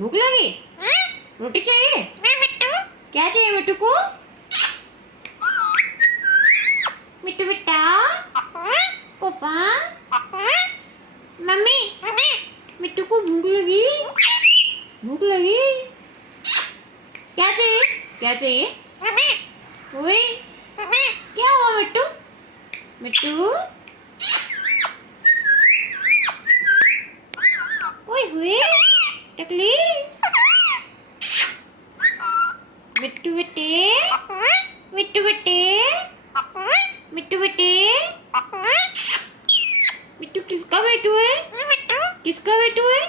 भूख लगी? रोटी चाहिए? क्या चाहिए मिट्टू को? मिट्टू बेटा, पापा, मम्मी, मिट्टू को भूख लगी? भूख लगी? क्या चाहिए? क्या चाहिए? ओए, क्या हुआ मिट्टू? मिट्टू, ओए हुए, टकली, मिट्टू बेटे, मिट्टू बेटे, मिट्टू बेटे, मिट्टू किसका बेटू है? किसका बेटू है?